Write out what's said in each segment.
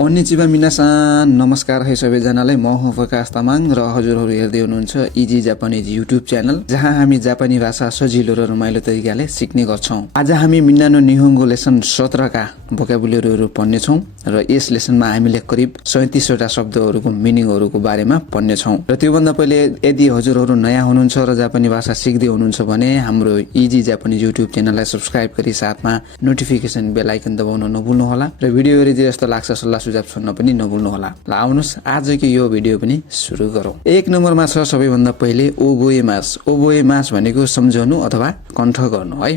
कन्निचिवा मिनासान नमस्कार है सबैजनालाई म हो प्रकाश तामाङ र हजुरहरू हेर्दै हुनुहुन्छ इजी जापानिज युट्युब च्यानल जहाँ हामी जापानी भाषा सजिलो र रमाइलो तरिकाले सिक्ने गर्छौं। आज हामी मिन्नानो निहोङ्गो लेसन 17 का भोकाबुलरीहरू पढ्नेछौं र यस लेसनमा हामीले करिब 37 वटा शब्दहरूको मिनिङहरूको बारेमा पढ्नेछौं। र त्योभन्दा पहिले यदि हजुरहरू नयाँ हुनुहुन्छ र जापानी भाषा सिक्दै हुनुहुन्छ भने हाम्रो इजी जापानिज युट्युब च्यानललाई सब्स्क्राइब गरी साथमा नोटिफिकेसन बेल आइकन दबाउन नभुल्नु होला र भिडियो हेरी जस्तो लाग्छ सल्लाह सुझाव सुन्न पनि नभुल्नु होला। ल आउनुस् आजको यो भिडियो पनि सुरु गरौँ। एक नम्बरमा छ सबैभन्दा पहिले ओबोएमास। ओबोएमास भनेको सम्झनु अथवा कण्ठ गर्नु है।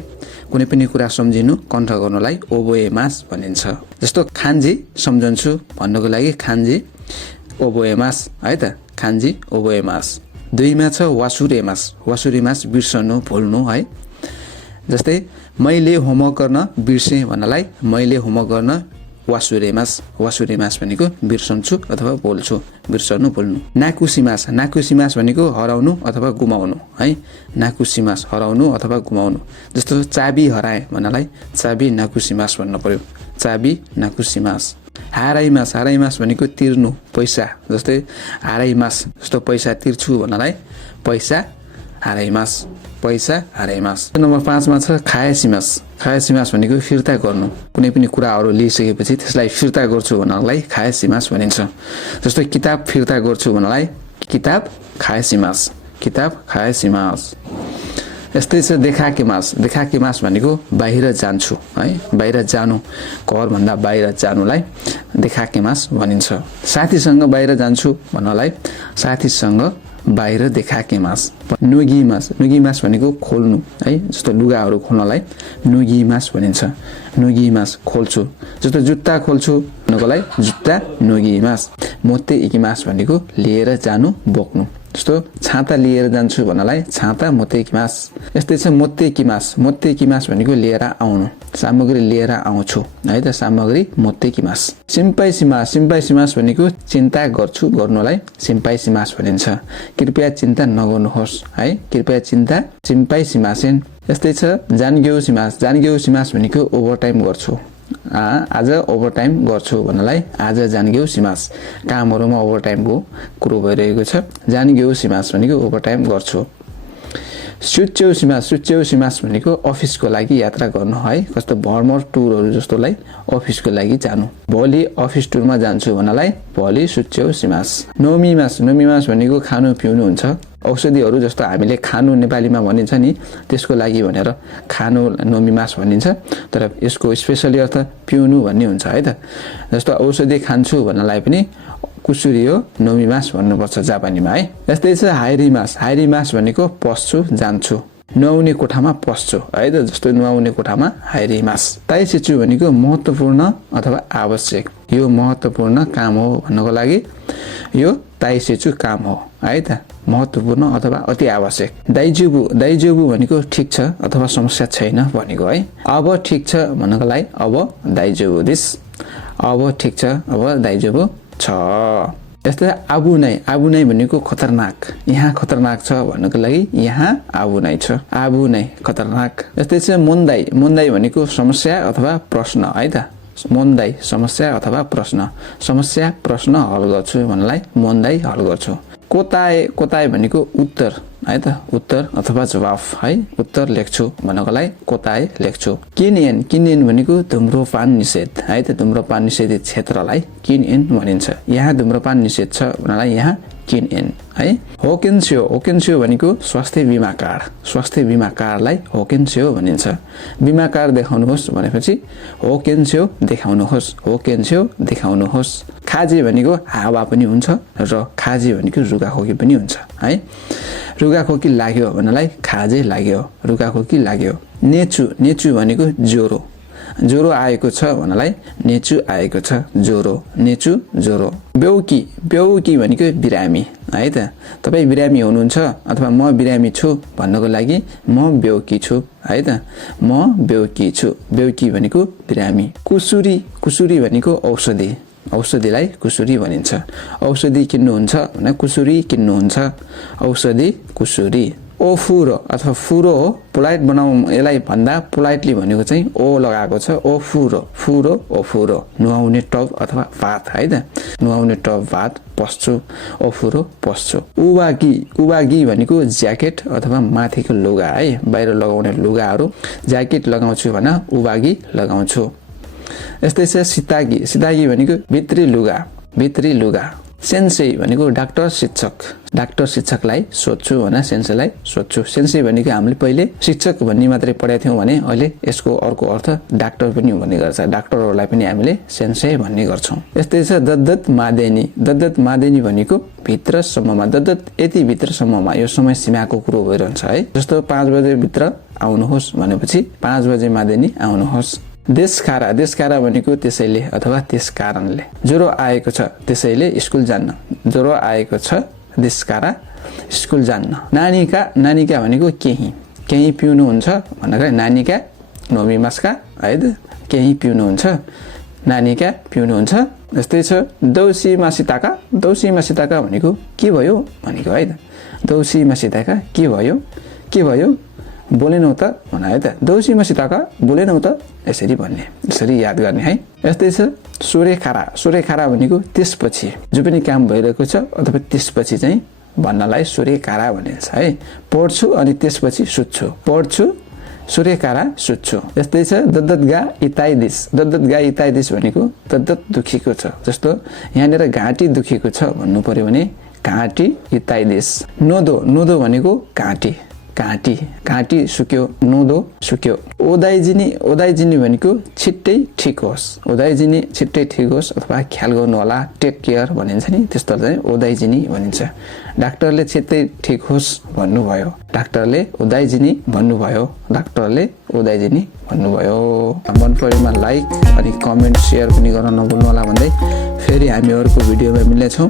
कुनै पनि कुरा सम्झिनु कण्ठ गर्नुलाई ओबोएमास भनिन्छ। जस्तो खान्जी सम्झन्छु भन्नको लागि खान्जी ओबोएमास है त, खान्जी ओबोएमास। दुईमा छ वासुरेमास। वासुरेमास बिर्सनु भुल्नु है। जस्तै मैले होमवर्क गर्न बिर्सेँ भन्नलाई मैले होमवर्क गर्न वासुरेमास। वासुरेमास भनेको बिर्सन्छु अथवा बोल्छु, बिर्सनु भुल्नु। नाकुसिमास। नाकुसिमास भनेको हराउनु अथवा गुमाउनु है। नाकुसिमास हराउनु अथवा गुमाउनु। जस्तो चाबी हराए भन्नलाई चाबी नाकुसिमास भन्नु पर्यो, चाबी नाकुसिमास। हाराइमास। हाराइमास भनेको तिर्नु पैसा। जस्तै हाराइमास जस्तो पैसा तिर्छु भन्नलाई पैसा हाराइमास, पैसा हाराइमास। नम्बर 5 मा छ खाएसिमास। खाएसिमास भनेको फिर्ता गर्नु। कुनै पनि कुराहरू लिइसकेपछि त्यसलाई फिर्ता गर्छु भन्नलाई खाएसिमास भनिन्छ। जस्तो किताब फिर्ता गर्छु भन्नलाई किताब खाएसिमास, किताब खाएसिमास। यस्तै छ देखाकेमास। देखाकेमास भनेको बाहिर जान्छु है, बाहिर जानु, घरभन्दा बाहिर जानुलाई देखाकेमास भनिन्छ। साथीसँग बाहिर जान्छु भन्नलाई साथीसँग बाहिर देखाकेमास। नुगिमास। नुगिमास भनेको खोल्नु है। जस्तो लुगाहरू खोल्नलाई नुगिमास भनिन्छ। नुगिमास खोल्छु। जस्तो जुत्ता खोल्छु भन्नकोलाई जुत्ता नुगिमास। मोते इकिमास भनेको लिएर जानु, बोक्नु। जस्तो छाता लिएर जान्छु भन्नलाई छाता मोतेकिमास। यस्तै छ मोतेकिमास। मोतेकिमास भनेको लिएर आउनु, सामग्री लिएर आउँछु है त, सामग्री मोतेकिमास। सिम्पाइसिमास। सिम्पाइसिमास भनेको चिन्ता गर्छु गर्नुलाई सिम्पाइसिमास भनिन्छ। कृपया चिन्ता नगर्नुहोस् है, कृपया चिन्ता सिम्पाइसिमासेन। यस्तै छ जानग्यौसिमास। जानग्यौसिमास भनेको ओभरटाइम गर्छु, आज ओभरटाइम गर्छु भन्नलाई आज जानग्यौसिमास। कामहरुमा ओभरटाइमको कुरो भइरहेको छ। जानग्यौसिमास भनेको ओभरटाइम गर्छु। सुच्यौसिमास। सुच्यौसिमास भनेको अफिसको लागि यात्रा गर्नु है। कस्तो भ्रमण टुरहरू जस्तोलाई अफिसको लागि जानु। भोलि अफिस टुरमा जान्छु भन्नलाई भोलि सुच्यौसिमास। नोमिमास। नोमिमास भनेको खानु पिउनु हुन्छ। औषधिहरू जस्तो हामीले खानु नेपालीमा भनिन्छ नि, त्यसको लागि भनेर खानु नोमिमास भनिन्छ। तर यसको स्पेशली अर्थ पिउनु भन्ने हुन्छ है त। जस्तो औषधि खान्छु भन्नलाई पनि कुसुरियो नोमिमास भन्नुपर्छ जापानीमा है। यस्तै छ हाइरिमास। हाइरिमास भनेको पस्छु जान्छु, नुहाउने कोठामा पस्छु है त। जस्तो नुहाउने कोठामा हाइरिमास। ताइसेचु भनेको महत्त्वपूर्ण अथवा आवश्यक। यो महत्त्वपूर्ण काम हो भन्नको लागि यो ताइसेचु काम हो है त, महत्त्वपूर्ण अथवा अति आवश्यक। दाइजुबु। दाइजुबु भनेको ठिक छ अथवा समस्या छैन भनेको है। अब ठिक छ भन्नको लागि अब दाइजुबु दिस। अब ठिक छ, अब दाइजुबु छ। यस्तै आबु नै। आबु नै भनेको खतरनाक, यहाँ खतरनाक छ भन्नको लागि यहाँ आबु नै छ, आबु नै खतरनाक। यस्तै छ मोन्दाई। मोन्दाई भनेको समस्या अथवा प्रश्न है त। मोन्दाई समस्या अथवा प्रश्न। समस्या प्रश्न हल गर्छु भन्नलाई मोन्दाई हल गर्छु। कोताए। कोताए भनेको उत्तर है त, उत्तर अथवा जवाफ है। उत्तर लेख्छु भन्नको लागि कोताए लेख्छु। किनएन। किनएन भनेको धुम्रपान निषेध है त। धुम्रपान निषेधित क्षेत्रलाई किनएन भनिन्छ। यहाँ धुम्रपान निषेध छ भन्नलाई यहाँ किनएन है। होकेन्स्यो। होकेन्स्यो भनेको स्वास्थ्य बिमा कार्ड। स्वास्थ्य बिमा कार्डलाई होकेन्स्यो भनिन्छ। बिमा कार्ड देखाउनुहोस् भनेपछि होकेन्स्यो देखाउनुहोस्, होकेन्स्यो देखाउनुहोस्। खाजे भनेको हावा पनि हुन्छ र खाजे भनेको रुगाखोकी पनि हुन्छ है। रुगाखोकी लाग्यो भन्नलाई खाजे लाग्यो, रुगाखोकी लाग्यो। नेचु। नेचु भनेको ज्वरो। ज्वरो आएको छ भन्नलाई नेचु आएको छ, ज्वरो, नेचु ज्वरो। बेउकी। बेउकी भनेको बिरामी है त। तपाईँ बिरामी हुनुहुन्छ अथवा म बिरामी छु भन्नको लागि म बेउकी छु है त, म बेउकी छु। बेउकी भनेको बिरामी। कुसुरी। कुसुरी भनेको औषधि। औषधिलाई कुसुरी भनिन्छ। औषधि किन्नुहुन्छ भने कुसुरी किन्नुहुन्छ, औषधि कुसुरी। ओफुरो अथवा फुरो हो पोलाइट बनाउँ यसलाई भन्दा पोलाइटली भनेको चाहिँ ओ लगाएको छ ओफुरो फुरो ओफुरो नुहाउने टब अथवा भात है त नुहाउने टब भात पस्छु ओफुरो पस्छु उबागी भनेको ज्याकेट अथवा माथिको लुगा है बाहिर लगाउने लुगाहरू ज्याकेट लगाउँछु भने उबागी लगाउँछु यस्तै छ सितागी भनेको भित्री लुगा सेन्सेई भनेको डाक्टर शिक्षकलाई सोध्छु भने सेन्सेलाई सोध्छु सेन्सेई भनेको हामीले पहिले शिक्षक भन्ने मात्रै पढेका थियौं भने अहिले यसको अर्को अर्थ डाक्टर पनि हुने गर्छ डाक्टरहरूलाई पनि हामीले सेन्सेई भन्ने गर्छौं यस्तै छ दद्दत मादेनी भनेको भित्रसम्ममा दद्दत यति भित्रसम्ममा यो समय सीमाको कुरो भइरहन्छ है जस्तो 5 बजे भित्र आउनुहोस् भनेपछि 5 बजे मादेनी आउनुहोस् देशखारा भनेको त्यसैले अथवा त्यस कारणले ज्वरो आएको छ त्यसैले स्कुल जान्न ज्वरो आएको छ देशखारा स्कुल जान्न नानीका भनेको केही पिउनुहुन्छ भनेर नानीका नोमिमास्का है त केही पिउनुहुन्छ नानीका पिउनुहुन्छ जस्तै छ दौसी मासिताका भनेको के भयो भनेको है त दौसी मासिताका के भयो बोलेनौ त भन है त दौसी मासिताका बोलेनौ त यसरी भन्ने यसरी याद गर्ने है यस्तै छ सोरेखारा भनेको त्यसपछि जो पनि काम भइरहेको छ अथवा त्यसपछि चाहिँ भन्नलाई सोरेखारा भनिन्छ है पढ्छु अनि त्यसपछि सुत्छु पढ्छु सोरेखारा सुत्छु यस्तै छ दद्दतगा इताइदिस भनेको दद्दत दुखीको छ जस्तो यहाँनिर घाँटी दुखीको छ भन्नु पर्यो भने घाँटी इताइदिस नोदो भनेको घाँटी सुक्यो नोदो सुक्यो ओदाइजिनी भनेको छिट्टै ठिक होस् अथवा ख्याल गर्नु होला टेक केयर भनिन्छ नि त्यस्तो चाहिँ ओदाइजिनी भनिन्छ डाक्टरले छिट्टै ठिक होस् भन्नुभयो डाक्टरले ओदाइजिनी भन्नुभयो मन परेमा लाइक अनि कमेन्ट शेयर पनि गर्न नभुल्नु होला भन्दै फेरि हामी अर्को भिडियोमा मिल्नेछौँ।